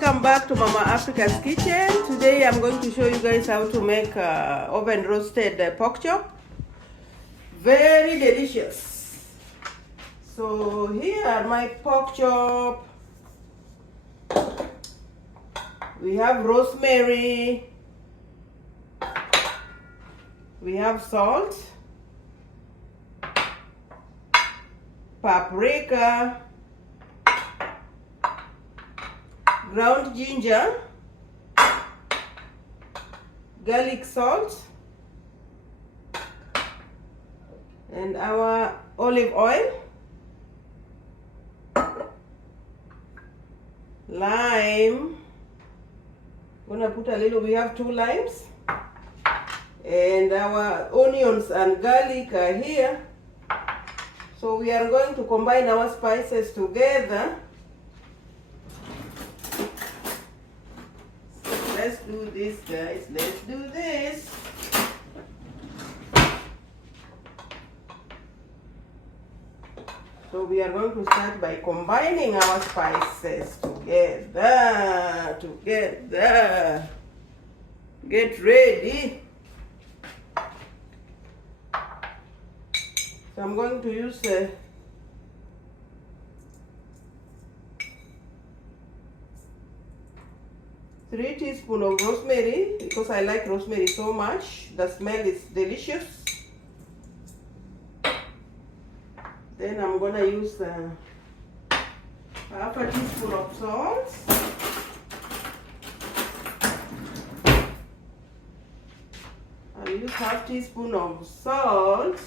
Welcome back to Mama Africa's Kitchen. Today I'm going to show you guys how to make oven roasted pork chop. Very delicious. So here are my pork chop. We have rosemary. We have salt, paprika, ground ginger, garlic salt, and our olive oil, lime. I'm gonna put a little, we have 2 limes, and our onions and garlic are here. So we are going to combine our spices together. Let's do this, guys. Let's do this. So we are going to start by combining our spices together. Get ready. So I'm going to use 3 teaspoons of rosemary because I like rosemary so much. The smell is delicious. Then I'm gonna use half a teaspoon of salt. I'll use half teaspoon of salt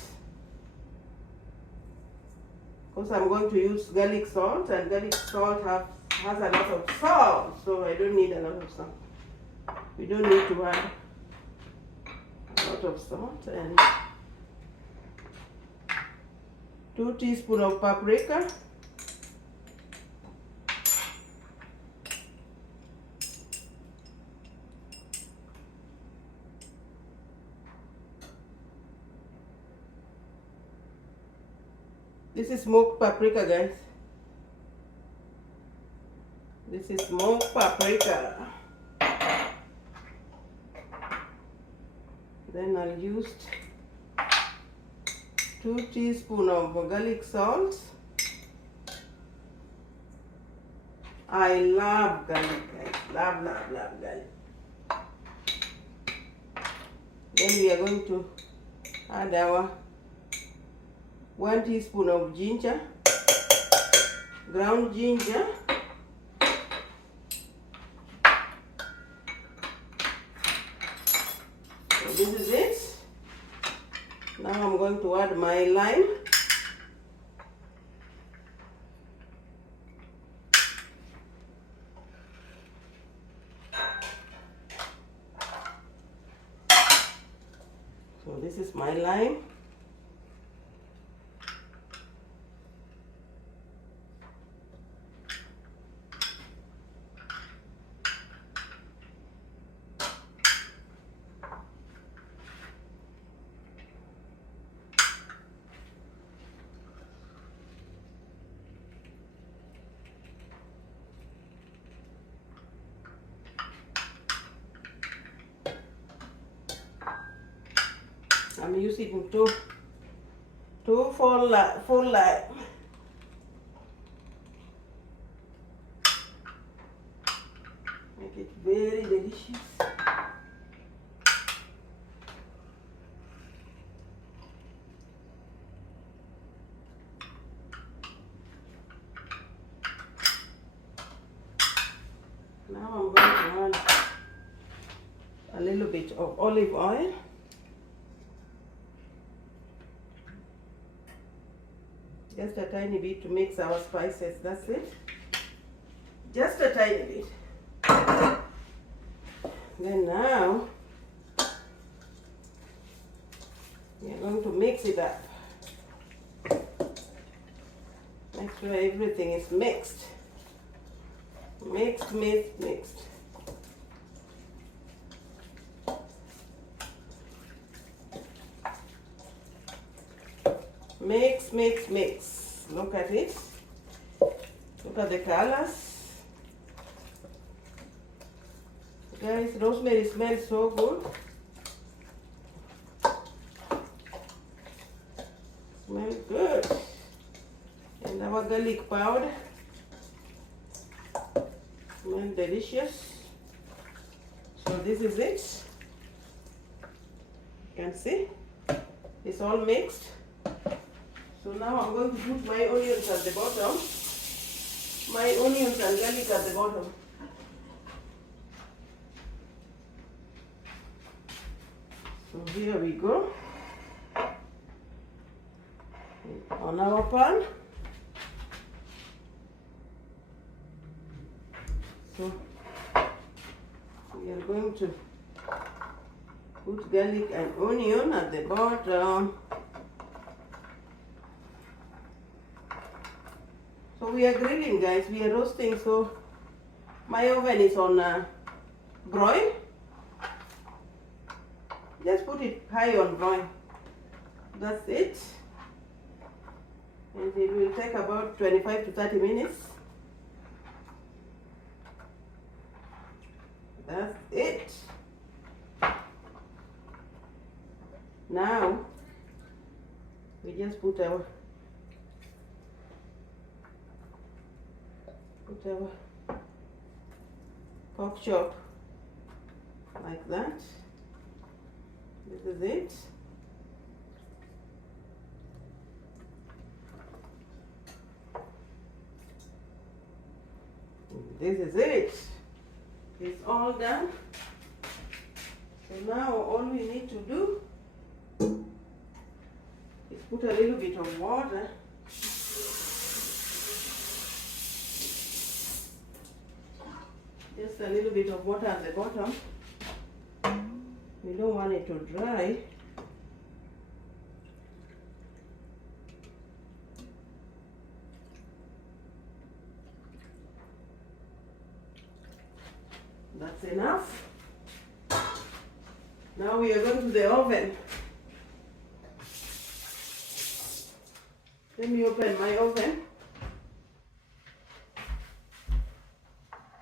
because I'm going to use garlic salt, and garlic salt has a lot of salt, so I don't need a lot of salt. We don't need to add a lot of salt. And 2 teaspoons of paprika, this is smoked paprika, guys. This is smoked paprika. Then I'll use 2 teaspoons of garlic salt. I love garlic, guys. Love garlic. Then we are going to add our 1 teaspoon of ginger, ground ginger. So this is it. Now I'm going to add my lime. So this is my lime. I'm using two full lime. Make it very delicious. Now I'm going to add a little bit of olive oil. Just a tiny bit to mix our spices, that's it. Just a tiny bit. Then now, we are going to mix it up. Make sure everything is mixed. Mixed. Mix. Look at it. Look at the colors. Guys, rosemary smells so good. Smells good. And our garlic powder. Smells delicious. So this is it. You can see it's all mixed. So now I'm going to put my onions at the bottom. My onions and garlic at the bottom. So here we go. On our pan. So we are going to put garlic and onion at the bottom. So we are grilling, guys. We are roasting. So my oven is on broil. Just put it high on broil. That's it. And it will take about 25 to 30 minutes. That's it. Now we just put our pork chop like that. This is it. This is it. It's all done. So now all we need to do is put a little bit of water. Just a little bit of water at the bottom. We don't want it to dry. That's enough. Now we are going to the oven. Let me open my oven.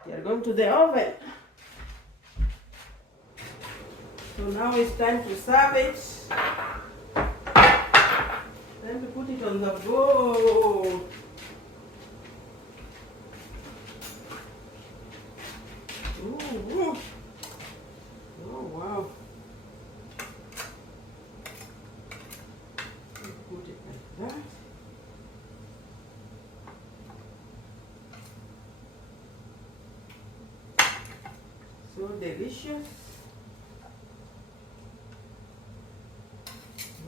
We are going to the oven. So now it's time to serve it. Time to put it on the bowl. Ooh. Oh wow. Put it like that. So delicious.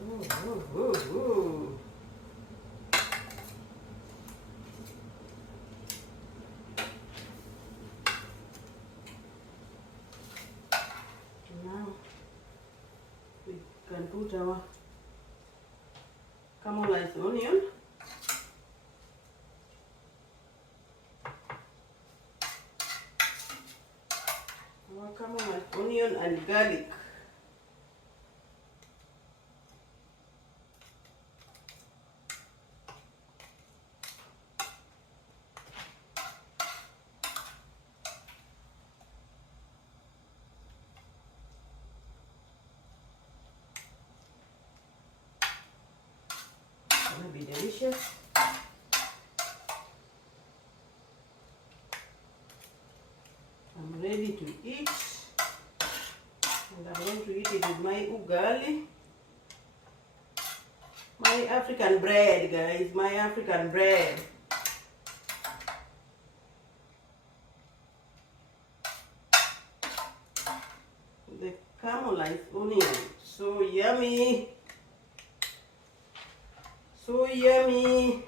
Ooh. Now we can put our caramelized onion. Our caramelized onion and garlic. Gonna be delicious. I'm ready to eat, and I'm going to eat it with my ugali, my African bread, guys, my African bread. The caramelized onion, so yummy. So yummy.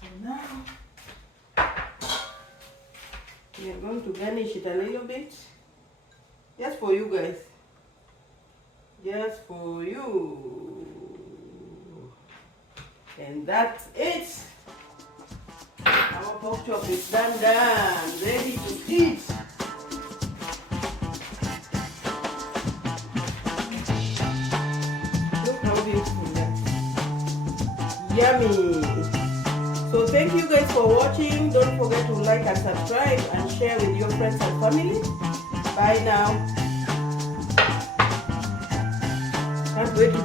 So now we are going to garnish it a little bit. Just for you guys. Just for you. And that's it. Our pork chop is done, ready to eat. Look how beautiful that is. Yummy. So thank you guys for watching. Don't forget to like and subscribe and share with your friends and family. Bye now. Can't wait to